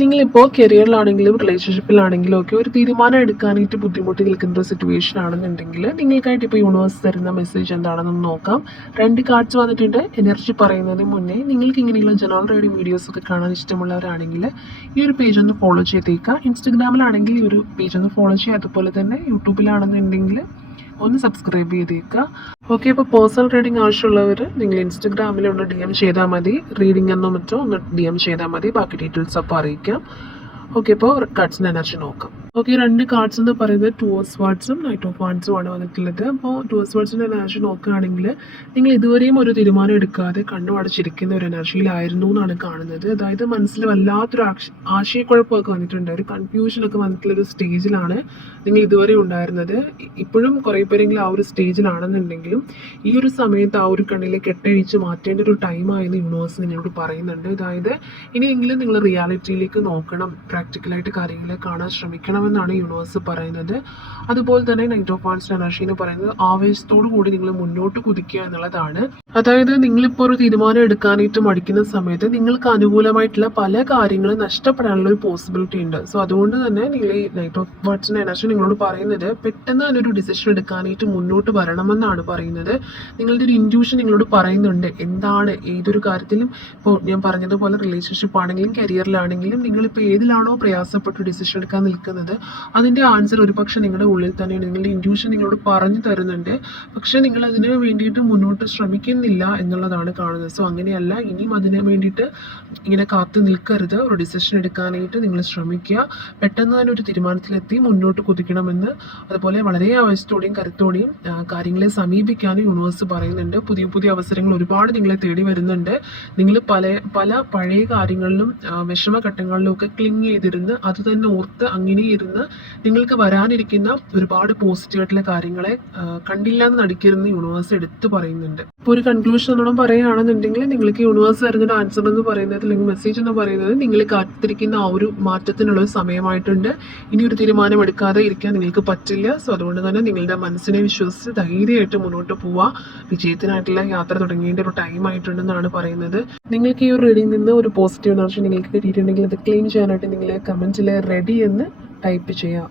നിങ്ങളിപ്പോൾ കരിയറിലാണെങ്കിലും റിലേഷൻഷിപ്പിലാണെങ്കിലും ഒക്കെ ഒരു തീരുമാനം എടുക്കാനായിട്ട് ബുദ്ധിമുട്ടി നിൽക്കുന്ന ഒരു സിറ്റുവേഷൻ ആണെന്നുണ്ടെങ്കിൽ നിങ്ങൾക്കായിട്ട് ഇപ്പോൾ യൂണിവേഴ്സ് തരുന്ന മെസ്സേജ് എന്താണെന്ന് നോക്കാം. 2 കാർഡ്സ് വന്നിട്ടുണ്ട്. എനർജി പറയുന്നതിന് മുന്നേ നിങ്ങൾക്ക് ഇങ്ങനെയുള്ള ജനറൽ റീഡിംഗ് വീഡിയോസ് ഒക്കെ കാണാൻ ഇഷ്ടമുള്ളവരാണെങ്കിൽ ഈ ഒരു പേജ് ഒന്ന് ഫോളോ ചെയ്തേക്കുക. ഇൻസ്റ്റഗ്രാമിലാണെങ്കിൽ ഈ ഒരു പേജ് ഒന്ന് ഫോളോ ചെയ്യുക. അതുപോലെ തന്നെ യൂട്യൂബിലാണെന്നുണ്ടെങ്കിൽ ഒന്ന് സബ്സ്ക്രൈബ് ചെയ്തേക്കുക. ഓക്കെ, അപ്പോൾ പേഴ്സണൽ റീഡിംഗ് ആവശ്യമുള്ളവർ നിങ്ങൾ ഇൻസ്റ്റഗ്രാമിൽ ഒന്ന് DM ചെയ്താൽ മതി. റീഡിംഗ് എന്നോ മറ്റോ ഒന്ന് DM ചെയ്താൽ മതി. ബാക്കി ഡീറ്റെയിൽസ് അപ്പോൾ അറിയിക്കാം. ഓക്കെ, ഇപ്പോൾ കാർഡ്സിൻ്റെ എനർജി നോക്കാം. ഓക്കെ, 2 കാർഡ്സ് എന്ന് പറയുന്നത് 2 ഓഫ് സ്വാർഡ്സും നൈറ്റ് ഓഫ് വാൻഡ്സും ആണ് വന്നിട്ടുള്ളത്. അപ്പോൾ 2 ഓഫ് സ്വാർഡ്സിൻ്റെ എനർജി നോക്കുകയാണെങ്കിൽ നിങ്ങൾ ഇതുവരെയും ഒരു തീരുമാനം എടുക്കാതെ കണ്ണു അടച്ചിരിക്കുന്ന ഒരു എനർജിയിലായിരുന്നു എന്നാണ് കാണുന്നത്. അതായത് മനസ്സിൽ വല്ലാത്തൊരു ആശയക്കുഴപ്പമൊക്കെ വന്നിട്ടുണ്ട്, ഒരു കൺഫ്യൂഷനൊക്കെ വന്നിട്ടുള്ളൊരു സ്റ്റേജിലാണ് നിങ്ങൾ ഇതുവരെ ഉണ്ടായിരുന്നത്. ഇപ്പോഴും കുറേ പേരെങ്കിലും ആ ഒരു സ്റ്റേജിലാണെന്നുണ്ടെങ്കിലും ഈ ഒരു സമയത്ത് ആ ഒരു കണ്ണിലെ കെട്ടഴിച്ച് മാറ്റേണ്ട ഒരു ടൈമായെന്ന് യൂണിവേഴ്സ് നിങ്ങളോട് പറയുന്നുണ്ട്. അതായത് ഇനിയെങ്കിലും നിങ്ങൾ റിയാലിറ്റിയിലേക്ക് നോക്കണം, പ്രാക്ടിക്കലായിട്ട് കാര്യങ്ങളെ കാണാൻ ശ്രമിക്കണം എന്നാണ് യൂണിവേഴ്സ് പറയുന്നത്. അതുപോലെ തന്നെ നൈറ്റ് ഓഫ് വാൻഡ്സ് എനർജി എന്ന് പറയുന്നത് ആവേശത്തോടു കൂടി നിങ്ങൾ മുന്നോട്ട് കുതിക്കുക എന്നുള്ളതാണ്. അതായത് നിങ്ങളിപ്പോൾ ഒരു തീരുമാനം എടുക്കാനായിട്ട് മടിക്കുന്ന സമയത്ത് നിങ്ങൾക്ക് അനുകൂലമായിട്ടുള്ള പല കാര്യങ്ങളും നഷ്ടപ്പെടാനുള്ള ഒരു പോസിബിലിറ്റി ഉണ്ട്. സോ അതുകൊണ്ട് തന്നെ നിങ്ങൾ ഈ നൈറ്റ് ഓഫ് വാൻഡ്സിന്റെ എനർജി നിങ്ങളോട് പറയുന്നത് പെട്ടെന്ന് തന്നെ ഒരു ഡിസിഷൻ എടുക്കാനായിട്ട് മുന്നോട്ട് വരണമെന്നാണ് പറയുന്നത്. നിങ്ങളുടെ ഒരു ഇൻറ്റ്യൂഷൻ നിങ്ങളോട് പറയുന്നുണ്ട് എന്താണ് ഏതൊരു കാര്യത്തിലും. ഇപ്പോൾ ഞാൻ പറഞ്ഞതുപോലെ റിലേഷൻഷിപ്പ് ആണെങ്കിലും കരിയറിലാണെങ്കിലും നിങ്ങളിപ്പോൾ ഏതിലാണോ പ്രയാസപ്പെട്ട് ഡിസിഷൻ എടുക്കാൻ നിൽക്കുന്നത് അതിൻ്റെ ആൻസർ ഒരുപക്ഷെ നിങ്ങളുടെ ഉള്ളിൽ തന്നെയാണ്. നിങ്ങളുടെ ഇൻറ്റ്യൂഷൻ നിങ്ങളോട് പറഞ്ഞു തരുന്നുണ്ട്, പക്ഷേ നിങ്ങൾ അതിന് വേണ്ടിയിട്ട് മുന്നോട്ട് ശ്രമിക്കുന്നില്ല എന്നുള്ളതാണ് കാണുന്നത്. സോ അങ്ങനെയല്ല, ഇനിയും അതിന് വേണ്ടിയിട്ട് ഇങ്ങനെ കാത്തു നിൽക്കരുത്. ഒരു ഡിസിഷൻ എടുക്കാനായിട്ട് നിങ്ങൾ ശ്രമിക്കുക. പെട്ടെന്ന് തന്നെ ഒരു തീരുമാനത്തിലെത്തി മുന്നോട്ട് കുതിക്കണമെന്ന്, അതുപോലെ വളരെ ആവേശത്തോടെയും കരുത്തോടെയും കാര്യങ്ങളെ സമീപിക്കാനും യൂണിവേഴ്സ് പറയുന്നുണ്ട്. പുതിയ പുതിയ അവസരങ്ങൾ ഒരുപാട് നിങ്ങളെ തേടി വരുന്നുണ്ട്. നിങ്ങൾ പല പഴയ കാര്യങ്ങളിലും വിഷമഘട്ടങ്ങളിലും ഒക്കെ ക്ലിങ് ചെയ്തിരുന്ന് അത് തന്നെ ഓർത്ത് അങ്ങനെ ഇരുന്ന് നിങ്ങൾക്ക് വരാനിരിക്കുന്ന ഒരുപാട് പോസിറ്റീവായിട്ടുള്ള കാര്യങ്ങളെ കണ്ടില്ല എന്ന് നടിക്കരുതെന്ന് യൂണിവേഴ്സ് എടുത്ത് പറയുന്നുണ്ട്. ഇപ്പോൾ ഒരു കൺക്ലൂഷൻ എന്നോട് പറയുകയാണെന്നുണ്ടെങ്കിൽ നിങ്ങൾക്ക് യൂണിവേഴ്സ് വരുന്നൊരു ആൻസർ എന്ന് പറയുന്നത് അല്ലെങ്കിൽ മെസ്സേജ് എന്ന് പറയുന്നത് നിങ്ങൾ കാത്തിരിക്കുന്ന ആ ഒരു മാറ്റത്തിനുള്ള സമയമായിട്ടുണ്ട്. ഇനി ഒരു തീരുമാനം എടുക്കാതെ ഇരിക്കാൻ നിങ്ങൾക്ക് പറ്റില്ല. സോ അതുകൊണ്ട് തന്നെ നിങ്ങളുടെ മനസ്സിനെ വിശ്വസിച്ച് ധൈര്യമായിട്ട് മുന്നോട്ട് പോവുക. വിജയത്തിനായിട്ടുള്ള യാത്ര തുടങ്ങേണ്ട ഒരു ടൈം ആയിട്ടുണ്ടെന്നാണ് പറയുന്നത്. നിങ്ങൾക്ക് ഈ ഒരു റീഡിംഗിൽ നിന്ന് ഒരു പോസിറ്റീവ് എനർജി നിങ്ങൾക്ക് കിട്ടിയിട്ടുണ്ടെങ്കിൽ അത് ക്ലെയിം ചെയ്യാനായിട്ട് നിങ്ങൾ കമൻറ്റിൽ റെഡി എന്ന് ടൈപ്പ് ചെയ്യാം.